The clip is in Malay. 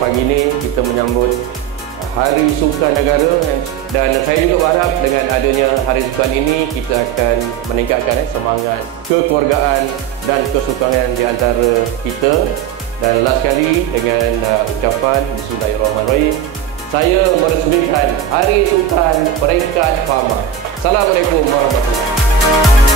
Pagi ini kita menyambut Hari Sukan Negara, dan saya juga berharap dengan adanya Hari Sukan ini kita akan meningkatkan semangat kekeluargaan dan kesukanan di antara kita. Dan last sekali dengan ucapan Bismillahirrahmanirrahim, saya meresmikan Hari Sukan peringkat FAMA. Assalamualaikum warahmatullahi wabarakatuh.